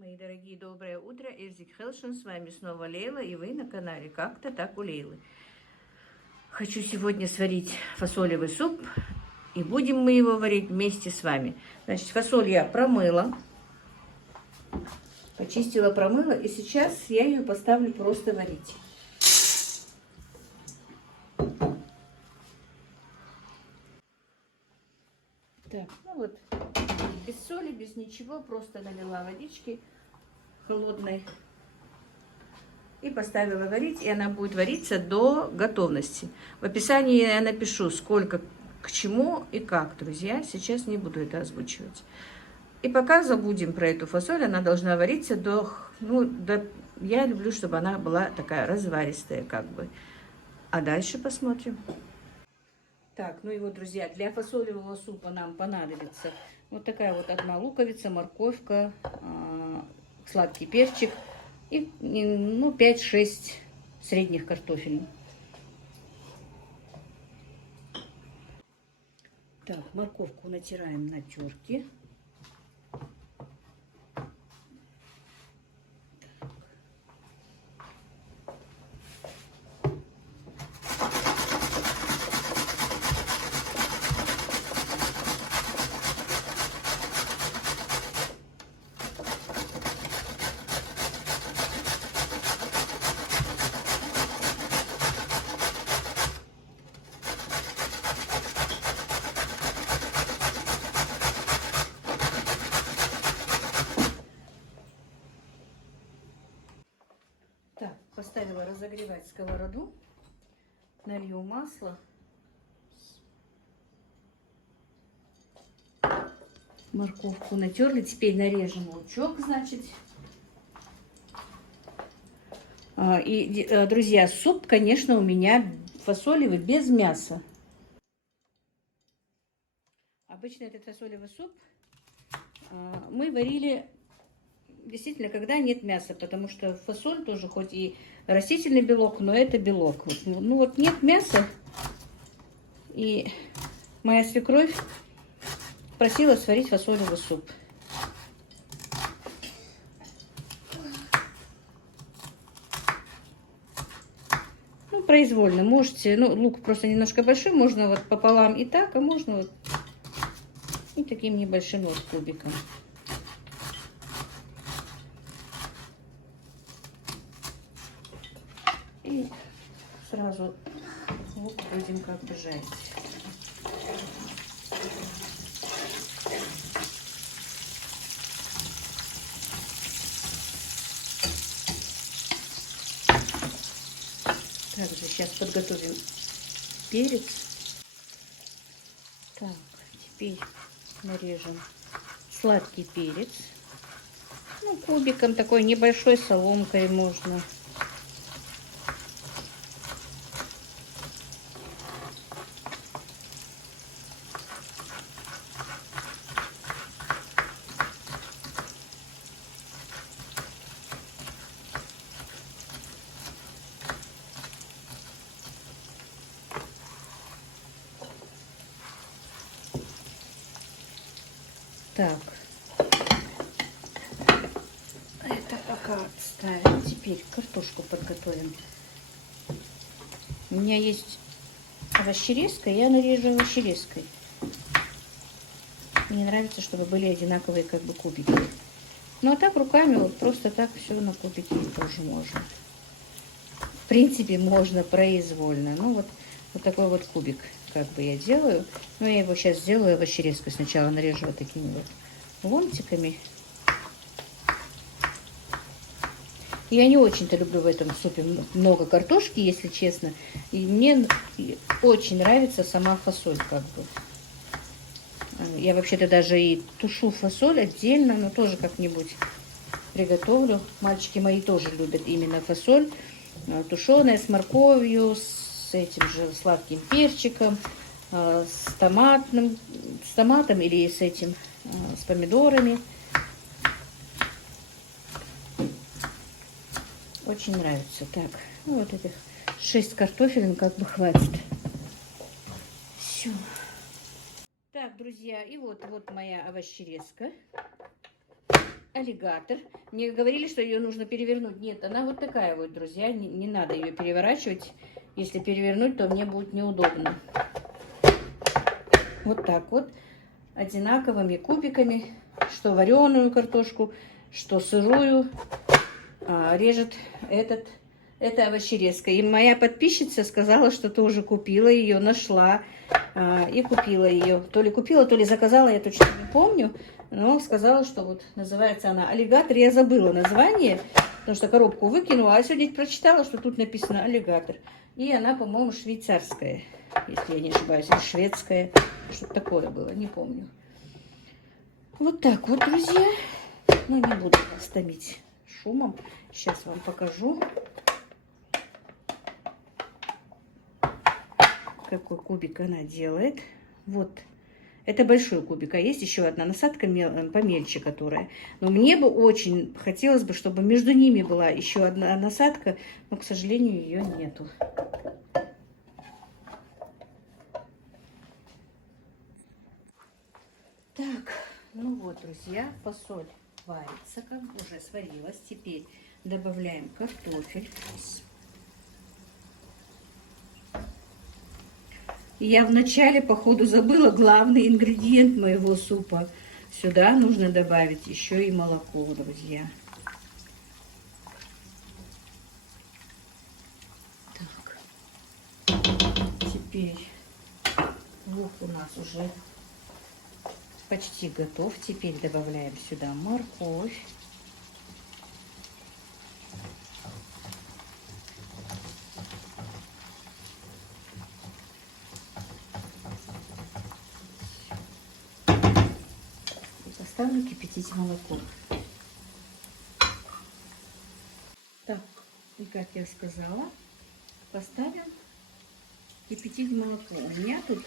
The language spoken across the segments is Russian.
Мои дорогие, доброе утро, Эльзик Хелшин, с вами снова Лейла, и вы на канале Как-то так у Лейлы. Хочу сегодня сварить фасолевый суп, и будем мы его варить вместе с вами. Значит, фасоль я промыла, почистила, промыла, и сейчас я ее поставлю просто варить. Так, ну вот, без соли, без ничего, просто налила водички холодной и поставила варить, и она будет вариться до готовности. В описании я напишу, сколько, к чему и как, друзья. Сейчас не буду это озвучивать. И пока забудем про эту фасоль, она должна вариться я люблю, чтобы она была такая разваристая, как бы. А дальше посмотрим. Так, ну и вот, друзья, для фасолевого супа нам понадобится вот такая вот одна луковица, морковка, сладкий перчик и 5-6 средних картофелей. Так, морковку натираем на терке. Так, поставила разогревать сковороду, налью масло. Морковку натерли, теперь нарежем лучок, значит. Друзья, суп, конечно, у меня фасолевый без мяса. Обычно этот фасолевый суп мы варили действительно, когда нет мяса, потому что фасоль тоже хоть и растительный белок, но это белок. Вот нет мяса, и моя свекровь просила сварить фасолевый суп. Ну, произвольно. Можете, лук просто немножко большой, можно вот пополам и так, а можно вот и таким небольшим вот кубиком. И сразу лук будем как бы жарить. Также сейчас подготовим перец. Так, теперь нарежем сладкий перец. Кубиком такой небольшой, соломкой можно. Так, это пока отставим. Теперь картошку подготовим. У меня есть овощерезка, я нарежу овощерезкой. Мне нравится, чтобы были одинаковые как бы кубики. Ну а так руками вот просто так все на кубики тоже можно. В принципе, можно произвольно. Вот такой вот кубик как бы я делаю. Но я его сейчас сделаю овощерезкой. Сначала нарежу вот такими вот ломтиками. Я не очень-то люблю в этом супе много картошки, если честно. И мне очень нравится сама фасоль как бы. Я вообще-то даже и тушу фасоль отдельно, но тоже как-нибудь приготовлю. Мальчики мои тоже любят именно фасоль. Тушеная с морковью, с этим же сладким перчиком, с томатом или с помидорами. Очень нравится. Так, вот этих 6 картофелин как бы хватит. Все. Так, друзья, и вот моя овощерезка. аллигатор. Мне говорили, что ее нужно перевернуть. Нет, она вот такая вот, друзья. Не надо ее переворачивать. Если перевернуть, то мне будет неудобно. Вот так вот. Одинаковыми кубиками. Что вареную картошку, что сырую. Режет это овощерезка. И моя подписчица сказала, что тоже купила ее, нашла и купила ее. То ли купила, то ли заказала, я точно не помню. Но сказала, что вот называется она аллигатор. Я забыла название, потому что коробку выкинула. А сегодня прочитала, что тут написано аллигатор. И она, по-моему, швейцарская, если я не ошибаюсь, или шведская. Что-то такое было, не помню. Вот так вот, друзья. Ну, не буду вас томить шумом. Сейчас вам покажу, какой кубик она делает. Вот. Это большой кубик, а есть еще одна насадка помельче, которая. Но мне бы очень хотелось бы, чтобы между ними была еще одна насадка, но, к сожалению, ее нету. Так, ну вот, друзья, фасоль варится, как бы уже сварилась. Теперь добавляем картофель. Я вначале, походу, забыла главный ингредиент моего супа. Сюда нужно добавить еще и молоко, друзья. Так. Теперь лук у нас уже почти готов. Теперь добавляем сюда морковь. Ставлю кипятить молоко. Так, и как я сказала, поставим кипятить молоко. У меня тут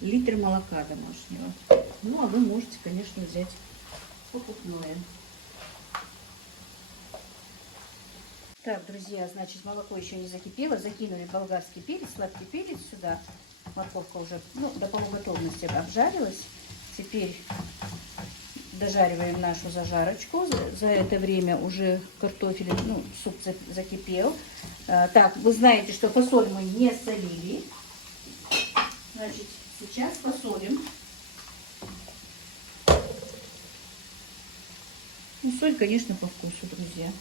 литр молока домашнего. Ну, а вы можете, конечно, взять покупное. Так, друзья, значит, молоко еще не закипело. Закинули болгарский перец, сладкий перец сюда. Морковка уже до полуготовности обжарилась. Теперь дожариваем нашу зажарочку. За это время уже картофель, суп закипел. Так, вы знаете, что фасоль мы не солили. Значит, сейчас посолим. Соль, конечно, по вкусу, друзья.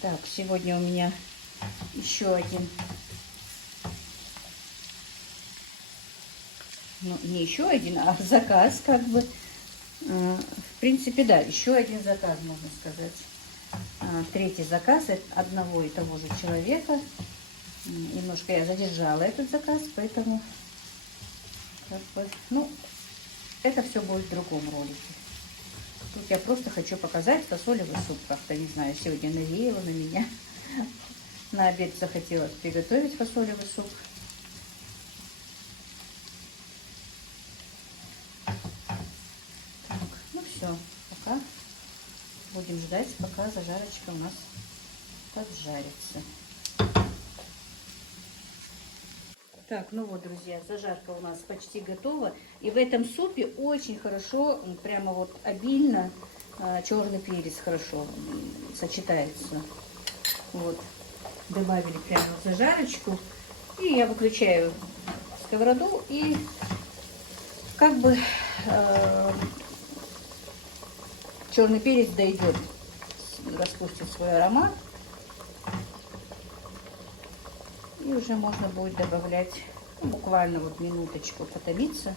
Так, сегодня у меня еще один, не еще один, а заказ, как бы. В принципе, да, еще один заказ, можно сказать. Третий заказ от одного и того же человека. Немножко я задержала этот заказ, поэтому, как бы, это все будет в другом ролике. Тут я просто хочу показать фасолевый суп. Как-то, не знаю, сегодня навеяло на меня. На обед захотелось приготовить фасолевый суп. Так, ну все, пока будем ждать, пока зажарочка у нас поджарится. Так, ну вот, друзья, зажарка у нас почти готова. И в этом супе очень хорошо, прямо вот обильно, черный перец хорошо сочетается. Вот, добавили прямо в зажарочку. И я выключаю сковороду и как бы черный перец дойдет, распустит свой аромат. И уже можно будет добавлять, буквально вот минуточку потомиться.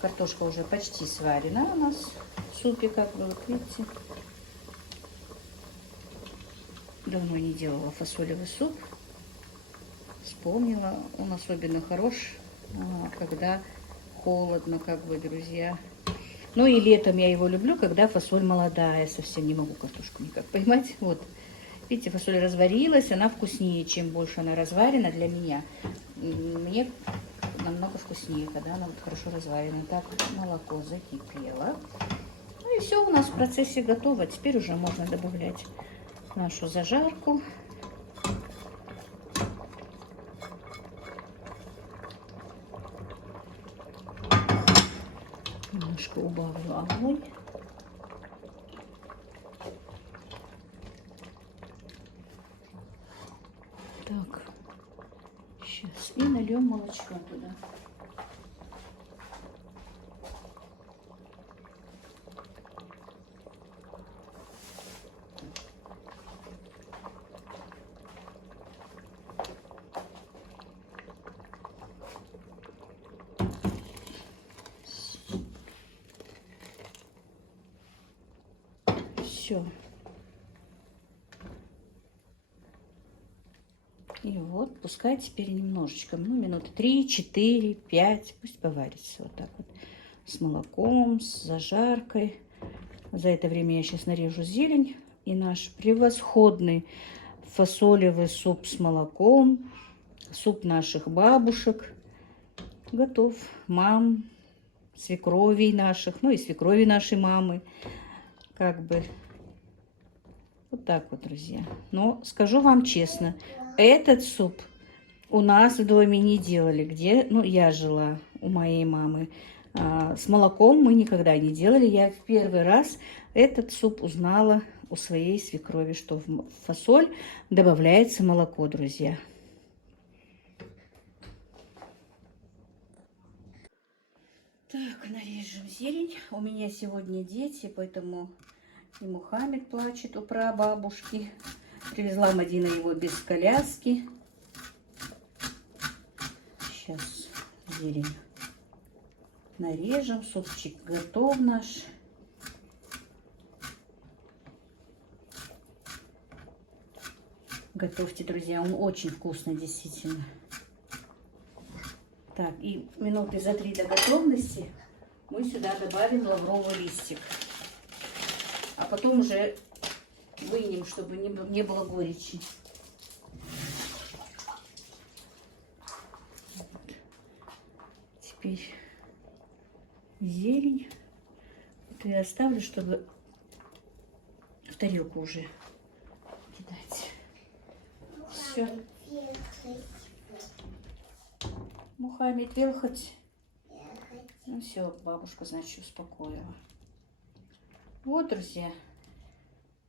Картошка уже почти сварена у нас в супе, как вы вот видите. Давно не делала фасолевый суп. Вспомнила, он особенно хорош, когда холодно, как бы, друзья. Ну и летом я его люблю, когда фасоль молодая. Совсем не могу картошку никак поймать. Вот. Видите, фасоль разварилась, она вкуснее, чем больше она разварена для меня. Мне намного вкуснее, когда она вот хорошо разварена. Так, молоко закипело. Ну Ну и все у нас в процессе готово. Теперь уже можно добавлять нашу зажарку. Немножко убавлю огонь. Так, сейчас и нальем молочка туда. Все. И вот, пускай теперь немножечко, ну, минуты 3, 4, 5, пусть поварится вот так вот. С молоком, с зажаркой. За это время я сейчас нарежу зелень. И наш превосходный фасолевый суп с молоком, суп наших бабушек готов. Мам, свекровей наших, ну и свекрови нашей мамы. Как бы вот так вот, друзья. Но скажу вам честно, этот суп у нас в доме не делали, где, ну, я жила у моей мамы. С молоком мы никогда не делали. Я в первый раз этот суп узнала у своей свекрови, что в фасоль добавляется молоко, друзья. Так, нарежем зелень. У меня сегодня дети, поэтому и Мухаммед плачет у прабабушки. Привезла Мадина его без коляски. Сейчас зелень нарежем. Супчик готов наш. Готовьте, друзья, он очень вкусный, действительно. Так, и минуты за 3 до готовности мы сюда добавим лавровый листик. А потом уже вынем, чтобы не было горечи. Вот. Теперь зелень. Вот я оставлю, чтобы в тарелку уже кидать. Все. Мухаммед, велхоть. Ну все, бабушка, значит, успокоила. Вот, друзья,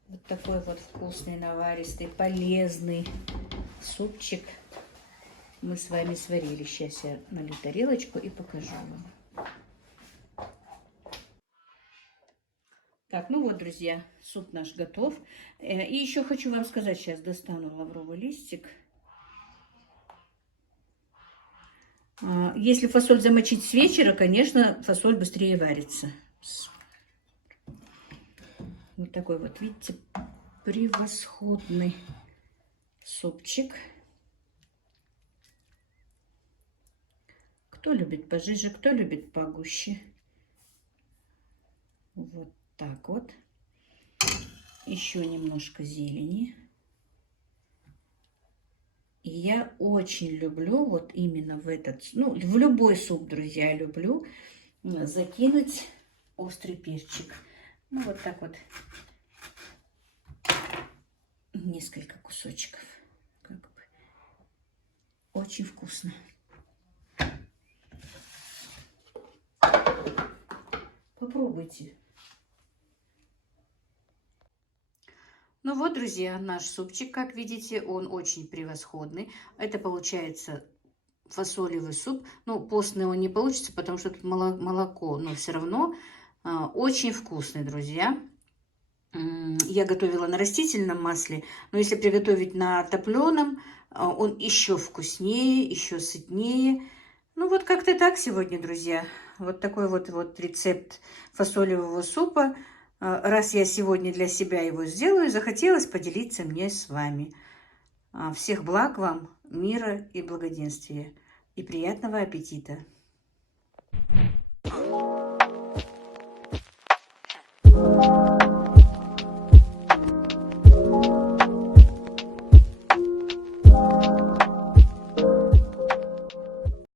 вот такой вот вкусный, наваристый, полезный супчик мы с вами сварили. Сейчас я налью тарелочку и покажу вам. Так, ну вот, друзья, суп наш готов. И еще хочу вам сказать, сейчас достану лавровый листик. Если фасоль замочить с вечера, конечно, фасоль быстрее варится. Вот такой вот, видите, превосходный супчик. Кто любит пожиже, кто любит погуще. Вот так вот. Еще немножко зелени. И я очень люблю вот именно в этот, ну, в любой суп, друзья, люблю закинуть острый перчик. Ну, вот так вот. Несколько кусочков. Как бы. Очень вкусно. Попробуйте. Ну вот, друзья, наш супчик, как видите, он очень превосходный. Это получается фасолевый суп. Ну, постный он не получится, потому что тут молоко, но все равно очень вкусный, друзья. Я готовила на растительном масле, но если приготовить на топленом, он еще вкуснее, еще сытнее. Ну вот как-то так сегодня, друзья. Вот такой вот рецепт фасолевого супа. Раз я сегодня для себя его сделаю, захотелось поделиться мне с вами. Всех благ вам, мира и благоденствия. И приятного аппетита!